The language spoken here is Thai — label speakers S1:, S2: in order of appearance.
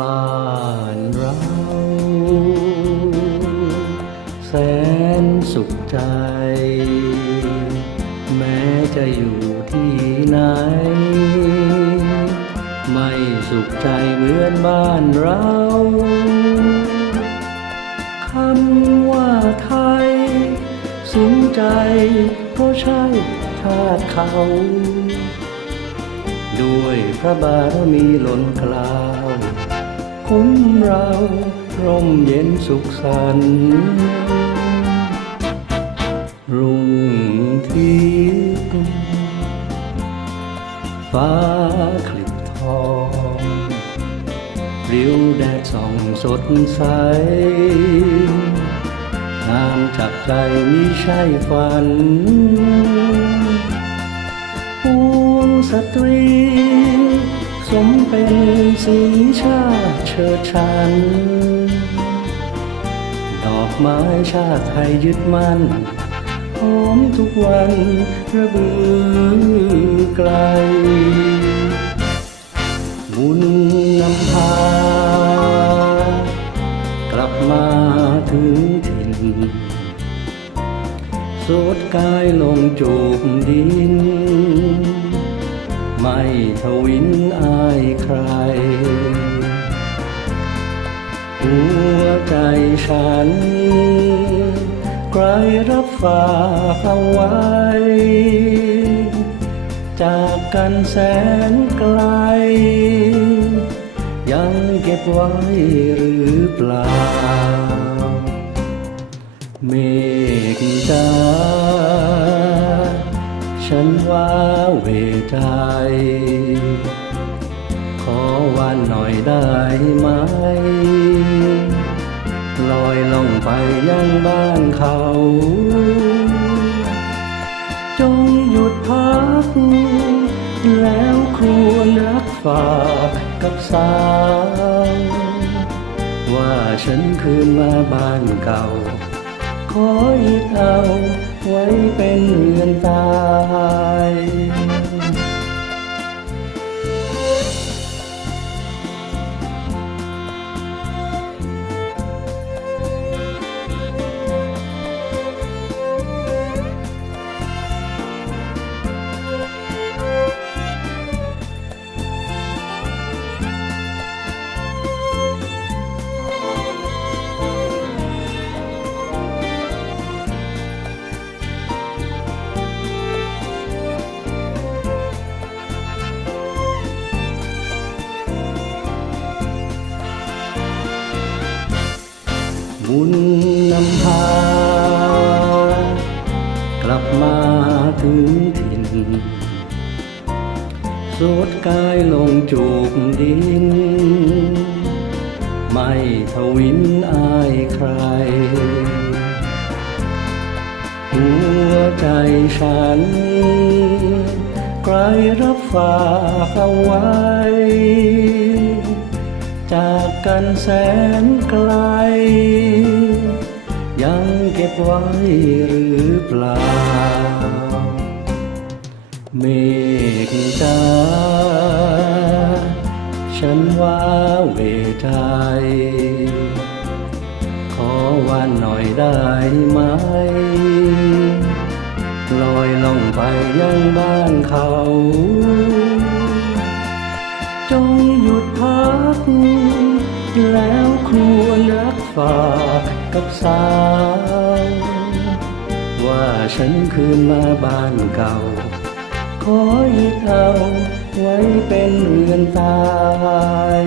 S1: บ้านเราแสนสุขใจ แม้จะอยู่ที่ไหน ไม่สุขใจเหมือนบ้านเราคำว่าไทย สูงใจก็ใช่ชาติเขา ด้วยพระบารมีล้นกล้าว คุ้มเราร่มเย็นสุขสันต์รุ่งทิพย์ฟ้าคลิบทองเรียวแดดส่องสดใสงามจับใจมิใช่ฝันปวงสตรี สมเป็นสีชาติ เชิดชัน ดอกไม้ชาติไทยยึดมั่นหอมทุกวันระบือไกล บุญนำพา กลับมาถึงถิ่นสุดกายลงจูบดิน ไม่ทวินอา ใจฉัน ใครรับฝากเอาไว้ จากกันแสนไกล ยังเก็บไว้หรือเปล่า เมฆจ้าฉันว่าเวใจขอวันหน่อยได้ไหม ลอยลงไปยังบ้านเขา จงหยุดพัก แล้วควรรักฝากกับสาวว่าฉันคืนมาบ้านเก่า ขอยึดเอาไว้เป็นเรือนตา บุญนำพากลับมาถึงถิ่นสุดกายลงจูบดิน ไม่ทวินอายใคร หัวใจฉัน ใครรับฝากเอาไว้ จากกันแสนไกล ไว้หรือเปล่า เมฆจ้าฉันว่าเวใจขอวันหน่อยได้ไหม ลอยลงไปยังบ้านเขา จงหยุดพัก แล้วควรรักฝากกับสา ว่าฉันคืนมาบ้านเก่า ขอให้เอาไว้เป็นเรือนตาย